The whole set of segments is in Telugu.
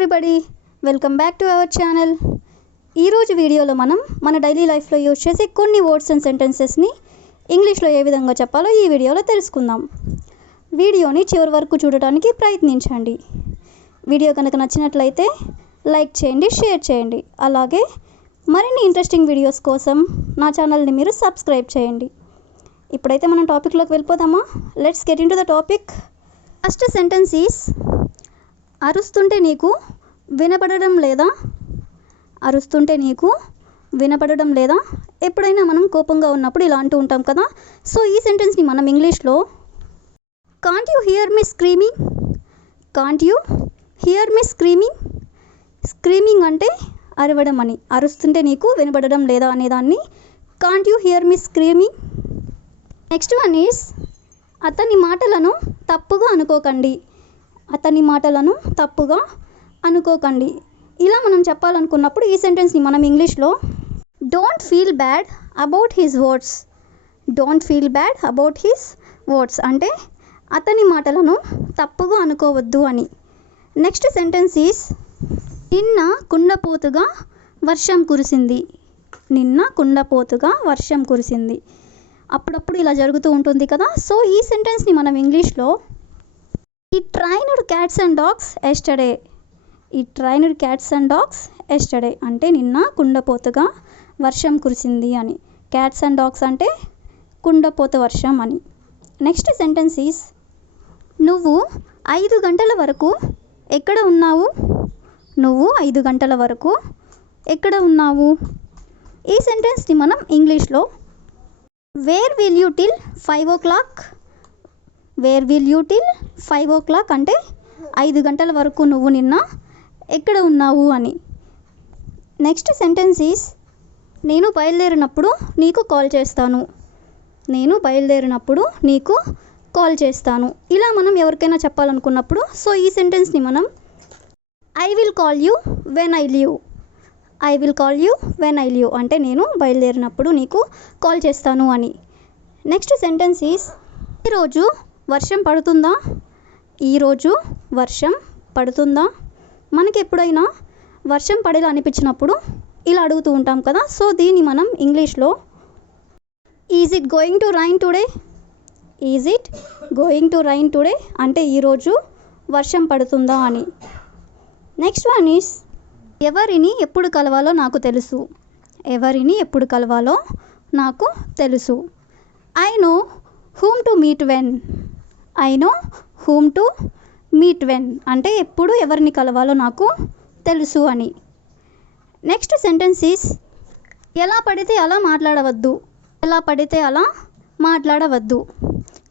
Everybody, welcome back to our channel. ఈరోజు వీడియోలో మనం మన డైలీ లైఫ్లో యూజ్ చేసే కొన్ని వర్డ్స్ అండ్ సెంటెన్సెస్ని ఇంగ్లీష్లో ఏ విధంగా చెప్పాలో ఈ వీడియోలో తెలుసుకుందాం. వీడియోని చివరి వరకు చూడటానికి ప్రయత్నించండి. వీడియో కనుక నచ్చినట్లయితే లైక్ చేయండి, షేర్ చేయండి. అలాగే మరిన్ని ఇంట్రెస్టింగ్ వీడియోస్ కోసం నా ఛానల్ని మీరు సబ్స్క్రైబ్ చేయండి. ఇప్పుడైతే మనం టాపిక్లోకి వెళ్ళిపోదామా? Let's get into the topic. First sentence is, అరుస్తుంటే నీకు వినపడడం లేదా? అరుస్తుంటే నీకు వినపడడం లేదా? ఎప్పుడైనా మనం కోపంగా ఉన్నప్పుడు ఇలా అంటూ ఉంటాం కదా. సో ఈ సెంటెన్స్ని మనం ఇంగ్లీష్లో can't you here me screaming, can't you here me screaming. Screaming అంటే అరవడం అని. అరుస్తుంటే నీకు వినపడడం లేదా అనేదాన్ని can't you here me screaming. Next one is, అతని మాటలను తప్పుగా అనుకోకండి. అతని మాటలను తప్పుగా అనుకోకండి. ఇలా మనం చెప్పాలనుకున్నప్పుడు ఈ సెంటెన్స్ని మనం ఇంగ్లీష్లో don't feel bad about his words, don't feel bad about his words అంటే అతని మాటలను తప్పుగా అనుకోవద్దు అని. నెక్స్ట్ సెంటెన్స్ ఈస్, నిన్న కుండపోతుగా వర్షం కురిసింది. నిన్న కుండపోతుగా వర్షం కురిసింది. అప్పుడప్పుడు ఇలా జరుగుతూ ఉంటుంది కదా. సో ఈ సెంటెన్స్ని మనం ఇంగ్లీష్లో it రైన్డ్ cats and dogs yesterday, it రైన్డ్ cats and dogs yesterday అంటే నిన్న కుండపోతుగా వర్షం కురిసింది అని. క్యాట్స్ అండ్ డాగ్స్ అంటే కుండపోత వర్షం అని. నెక్స్ట్ సెంటెన్స్ ఈస్, నువ్వు 5 గంటల వరకు ఎక్కడ ఉన్నావు? నువ్వు 5 గంటల వరకు ఎక్కడ ఉన్నావు? ఈ సెంటెన్స్ని మనం ఇంగ్లీష్లో where will you till 5 o'clock, where will you till 5 o'clock అంటే 5 గంటల వరకు నువ్వు నిన్న ఎక్కడ ఉన్నావు అని. నెక్స్ట్ సెంటెన్స్ ఈస్, నేను బయలుదేరినప్పుడు నీకు కాల్ చేస్తాను, నేను బయలుదేరినప్పుడు నీకు కాల్ చేస్తాను. ఇలా మనం ఎవరికైనా చెప్పాలనుకున్నప్పుడు సో ఈ సెంటెన్స్ని మనం I will call you when I leave, I will call you when I leave అంటే నేను బయలుదేరినప్పుడు నీకు కాల్ చేస్తాను అని. నెక్స్ట్ సెంటెన్స్ ఈస్, ఈరోజు వర్షం పడుతుందా? ఈరోజు వర్షం పడుతుందా? మనకి ఎప్పుడైనా వర్షం పడేలా అనిపించినప్పుడు ఇలా అడుగుతూ ఉంటాం కదా. సో దీన్ని మనం ఇంగ్లీష్లో is it going to rain today, is it going to rain today అంటే ఈరోజు వర్షం పడుతుందా అని. నెక్స్ట్ వన్ ఈస్, ఎవరిని ఎప్పుడు కలవాలో నాకు తెలుసు, ఎవరిని ఎప్పుడు కలవాలో నాకు తెలుసు. I know whom to meet when, I know whom to meet when అంటే ఎప్పుడు ఎవరిని కలవాలో నాకు తెలుసు అని. నెక్స్ట్ సెంటెన్స్ ఈస్, ఎలా పడితే అలా మాట్లాడవద్దు, ఎలా పడితే అలా మాట్లాడవద్దు.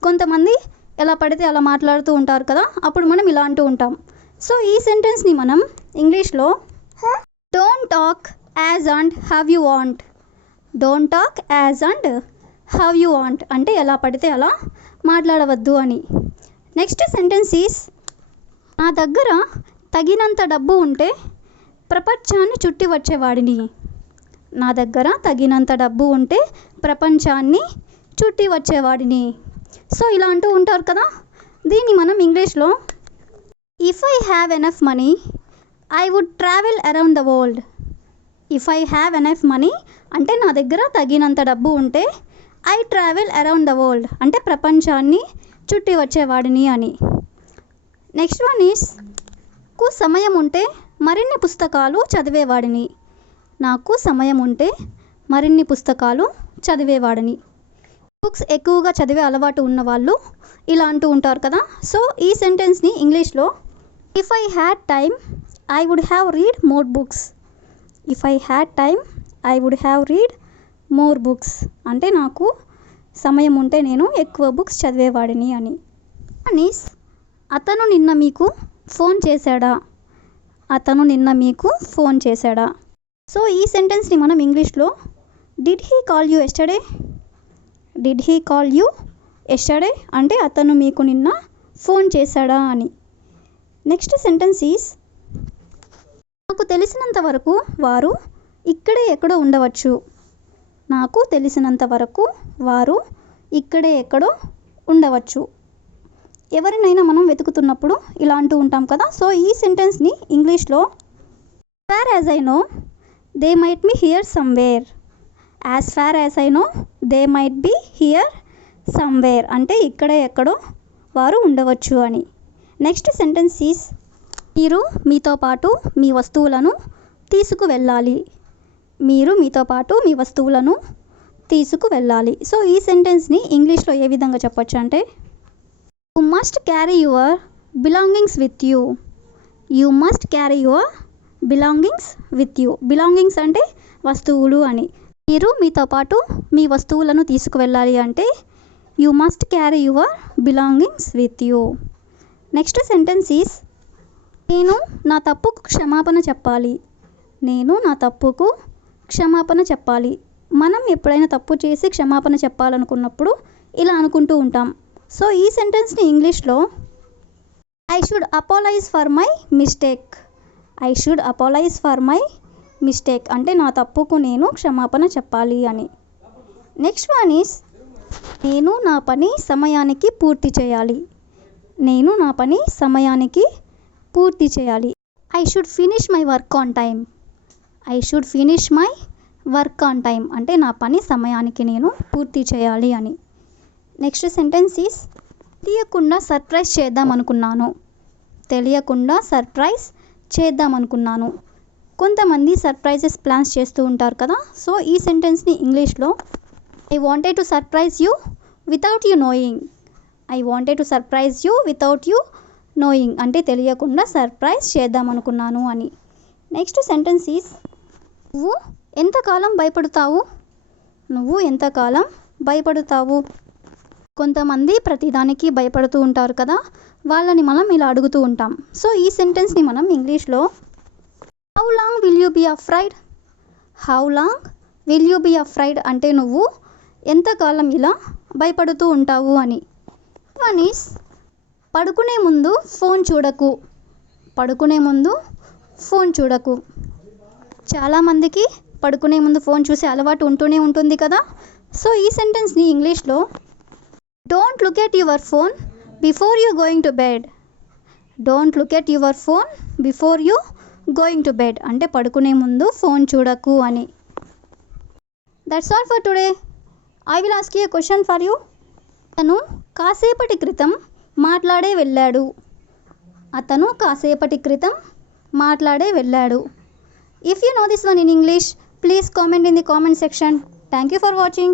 కొంతమంది ఎలా పడితే అలా మాట్లాడుతూ ఉంటారు కదా, అప్పుడు మనం ఇలా అంటూ ఉంటాం. సో ఈ సెంటెన్స్ని మనం ఇంగ్లీష్లో don't talk as and have you want, don't talk as and have you want అంటే ఎలా పడితే అలా మాట్లాడవద్దు అని. నెక్స్ట్ సెంటెన్స్ ఈస్, నా దగ్గర తగినంత డబ్బు ఉంటే ప్రపంచాన్ని చుట్టి వచ్చేవాడిని, నా దగ్గర తగినంత డబ్బు ఉంటే ప్రపంచాన్ని చుట్టి వచ్చేవాడిని. సో ఇలా అంటూ ఉంటారు కదా. దీన్ని మనం ఇంగ్లీష్లో if I have enough money I would travel around the world, if I have enough money అంటే నా దగ్గర తగినంత డబ్బు ఉంటే I travel around the world అంటే ప్రపంచాన్ని చుట్టి వచ్చేవాడిని అని. నెక్స్ట్ వన్ ఈస్, నాకు సమయం ఉంటే మరిన్ని పుస్తకాలు చదివేవాడిని, నాకు సమయం ఉంటే మరిన్ని పుస్తకాలు చదివేవాడిని. బుక్స్ ఎక్కువగా చదివే అలవాటు ఉన్నవాళ్ళు ఇలా అంటూ ఉంటారు కదా. సో ఈ సెంటెన్స్ని ఇంగ్లీష్లో if I had time I would have read more books, if I had time I would have read more books అంటే నాకు సమయం ఉంటే నేను ఎక్కువ బుక్స్ చదివేవాడిని అని. అనీస్, అతను నిన్న మీకు ఫోన్ చేశాడా? అతను నిన్న మీకు ఫోన్ చేశాడా? సో ఈ సెంటెన్స్ని మనం ఇంగ్లీష్లో did he call you yesterday, did he call you yesterday అంటే అతను మీకు నిన్న ఫోన్ చేశాడా అని. నెక్స్ట్ సెంటెన్స్ ఈస్, నాకు తెలిసినంత వరకు వారు ఇక్కడే ఎక్కడో ఉండవచ్చు, నాకు తెలిసినంత వరకు వారు ఇక్కడే ఎక్కడో ఉండవచ్చు. ఎవరినైనా మనం వెతుకుతున్నప్పుడు ఇలా అంటూ ఉంటాం కదా. సో ఈ సెంటెన్స్ని ఇంగ్లీష్లో far as I know they might be here somewhere. As far as I know they might be here somewhere అంటే ఇక్కడే ఎక్కడో వారు ఉండవచ్చు అని. నెక్స్ట్ సెంటెన్స్ ఈస్ మీరు మీతో పాటు మీ వస్తువులను తీసుకువెళ్ళాలి. మీరు మీతో పాటు మీ వస్తువులను తీసుకువెళ్ళాలి. సో ఈ సెంటెన్స్ని ఇంగ్లీష్లో ఏ విధంగా చెప్పొచ్చు అంటే you must carry your belongings with you. You must carry your belongings with you. Belongings అంటే వస్తువులు అని. మీరు మీతో పాటు మీ వస్తువులను తీసుకువెళ్ళాలి అంటే you must carry your belongings with you. Next sentence is నేను నా తప్పుకు క్షమాపణ చెప్పాలి. నేను నా తప్పుకు క్షమాపణ చెప్పాలి. మనం ఎప్పుడైనా తప్పు చేసి క్షమాపణ చెప్పాలనుకున్నప్పుడు ఇలా అనుకుంటూ ఉంటాం. సో ఈ సెంటెన్స్ని ఇంగ్లీష్లో I should apologise for my mistake. I should apologise for my mistake అంటే నా తప్పుకు నేను క్షమాపణ చెప్పాలి అని. నెక్స్ట్ వన్ ఈస్ నేను నా పని సమయానికి పూర్తి చేయాలి. నేను నా పని సమయానికి పూర్తి చేయాలి. I should finish my work on time. I should finish my work on time అంటే నా పని సమయానికి నేను పూర్తి చేయాలి అని. నెక్స్ట్ సెంటెన్స్ ఈస్ తెలియకుండా సర్ప్రైజ్ చేద్దాం అనుకున్నాను. తెలియకుండా సర్ప్రైజ్ చేద్దాం అనుకున్నాను. కొంతమంది సర్ప్రైజెస్ ప్లాన్స్ చేస్తూ ఉంటారు కదా. సో ఈ సెంటెన్స్ని ఇంగ్లీష్లో I wanted to surprise you without you knowing. I wanted to surprise you without you knowing అంటే తెలియకుండా సర్ప్రైజ్ చేద్దాం అనుకున్నాను అని. నెక్స్ట్ సెంటెన్స్ ఈస్ నువ్వు ఎంతకాలం భయపడతావు. నువ్వు ఎంతకాలం భయపడతావు. కొంతమంది ప్రతిదానికి భయపడుతూ ఉంటారు కదా, వాళ్ళని మనం ఇలా అడుగుతూ ఉంటాం. సో ఈ సెంటెన్స్ని మనం ఇంగ్లీష్లో how long will you be afraid. How long will you be afraid అంటే నువ్వు ఎంతకాలం ఇలా భయపడుతూ ఉంటావు అని. వన్ ఈస్ పడుకునే ముందు ఫోన్ చూడకు. పడుకునే ముందు ఫోన్ చూడకు. చాలామందికి పడుకునే ముందు ఫోన్ చూసే అలవాటు ఉంటూనే ఉంటుంది కదా. సో ఈ సెంటెన్స్ని ఇంగ్లీష్లో don't look at your phone before you going to bed. Don't look at your phone before you going to bed అంటే పడుకునే ముందు ఫోన్ చూడకు అని. That's all for today. I will ask you a question for you. అతను కాసేపటి క్రితం మాట్లాడే వెళ్ళాడు. అతను కాసేపటి క్రితం మాట్లాడే వెళ్ళాడు. If you know this one in English, please comment in the comment section. Thank you for watching.